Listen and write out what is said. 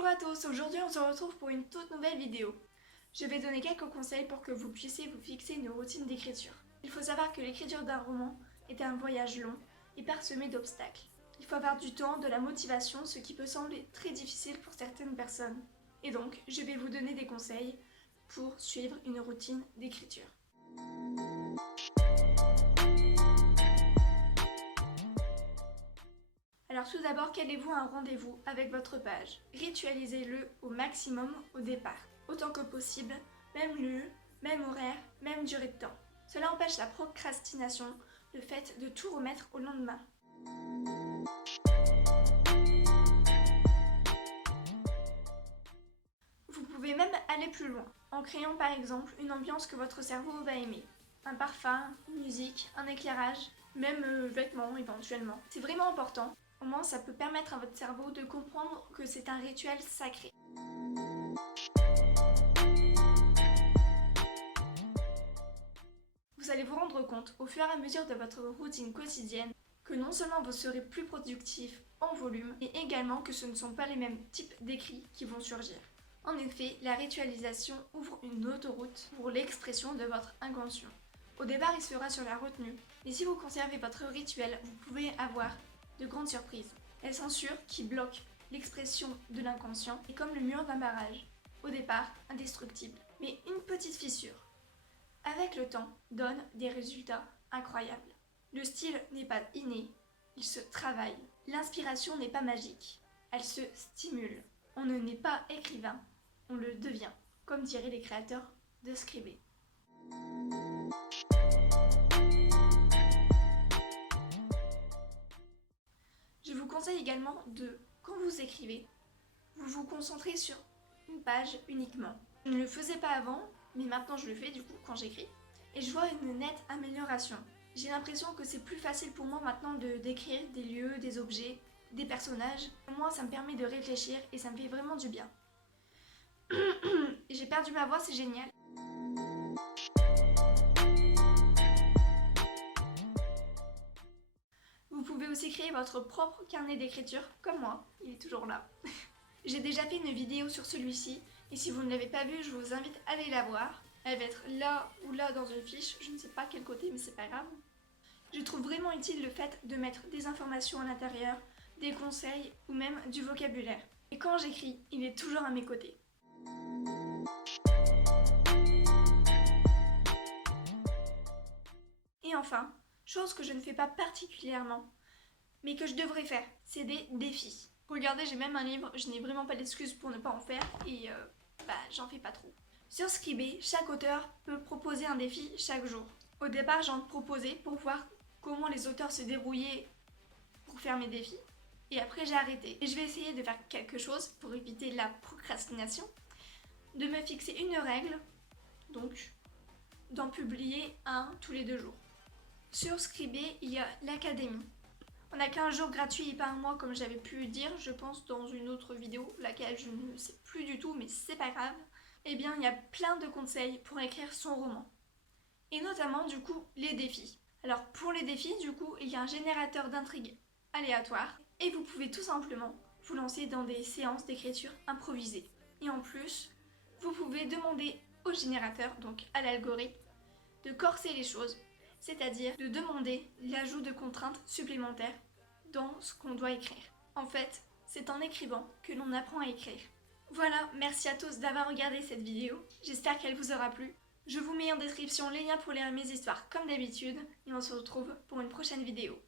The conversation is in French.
Bonjour à tous, aujourd'hui on se retrouve pour une toute nouvelle vidéo. Je vais donner quelques conseils pour que vous puissiez vous fixer une routine d'écriture. Il faut savoir que l'écriture d'un roman est un voyage long et parsemé d'obstacles. Il faut avoir du temps, de la motivation, ce qui peut sembler très difficile pour certaines personnes. Et donc, je vais vous donner des conseils pour suivre une routine d'écriture. Alors tout d'abord, calez-vous un rendez-vous avec votre page. Ritualisez-le au maximum au départ, autant que possible, même lieu, même horaire, même durée de temps. Cela empêche la procrastination, le fait de tout remettre au lendemain. Vous pouvez même aller plus loin, en créant par exemple une ambiance que votre cerveau va aimer. Un parfum, une musique, un éclairage, même vêtements éventuellement. C'est vraiment important. Au moins, ça peut permettre à votre cerveau de comprendre que c'est un rituel sacré. Vous allez vous rendre compte, au fur et à mesure de votre routine quotidienne, que non seulement vous serez plus productif en volume, mais également que ce ne sont pas les mêmes types d'écrits qui vont surgir. En effet, la ritualisation ouvre une autoroute pour l'expression de votre inconscient. Au départ, il sera sur la retenue, mais si vous conservez votre rituel, vous pouvez avoir de grandes surprises. La censure qui bloque l'expression de l'inconscient est comme le mur d'un barrage, au départ indestructible, mais une petite fissure, avec le temps, donne des résultats incroyables. Le style n'est pas inné, il se travaille. L'inspiration n'est pas magique, elle se stimule. On ne naît pas écrivain, on le devient, comme diraient les créateurs de Scribd. Je vous conseille également de, quand vous écrivez, vous vous concentrez sur une page uniquement. Je ne le faisais pas avant, mais maintenant je le fais du coup quand j'écris. Et je vois une nette amélioration. J'ai l'impression que c'est plus facile pour moi maintenant d'écrire des lieux, des objets, des personnages. Moi ça me permet de réfléchir et ça me fait vraiment du bien. J'ai perdu ma voix, c'est génial. Vous pouvez aussi créer votre propre carnet d'écriture, comme moi, il est toujours là. J'ai déjà fait une vidéo sur celui-ci, et si vous ne l'avez pas vue, je vous invite à aller la voir. Elle va être là ou là dans une fiche, je ne sais pas quel côté, mais c'est pas grave. Je trouve vraiment utile le fait de mettre des informations à l'intérieur, des conseils ou même du vocabulaire. Et quand j'écris, il est toujours à mes côtés. Et enfin, chose que je ne fais pas particulièrement, mais que je devrais faire, c'est des défis. Regardez, j'ai même un livre, je n'ai vraiment pas d'excuses pour ne pas en faire et j'en fais pas trop. Sur Scribd, chaque auteur peut proposer un défi chaque jour. Au départ, j'en proposais pour voir comment les auteurs se débrouillaient pour faire mes défis. Et après, j'ai arrêté. Et je vais essayer de faire quelque chose pour éviter la procrastination. De me fixer une règle, donc d'en publier un tous les 2 jours. Sur Scribd, il y a l'académie. On a 15 jours gratuits et pas un mois comme j'avais pu dire, je pense dans une autre vidéo, laquelle je ne sais plus du tout, mais c'est pas grave. Eh bien, il y a plein de conseils pour écrire son roman. Et notamment, du coup, les défis. Alors, pour les défis, du coup, il y a un générateur d'intrigues aléatoire et vous pouvez tout simplement vous lancer dans des séances d'écriture improvisées. Et en plus, vous pouvez demander au générateur, donc à l'algorithme, de corser les choses, c'est-à-dire de demander l'ajout de contraintes supplémentaires dans ce qu'on doit écrire. En fait, c'est en écrivant que l'on apprend à écrire. Voilà, merci à tous d'avoir regardé cette vidéo, j'espère qu'elle vous aura plu. Je vous mets en description les liens pour lire mes histoires comme d'habitude et on se retrouve pour une prochaine vidéo.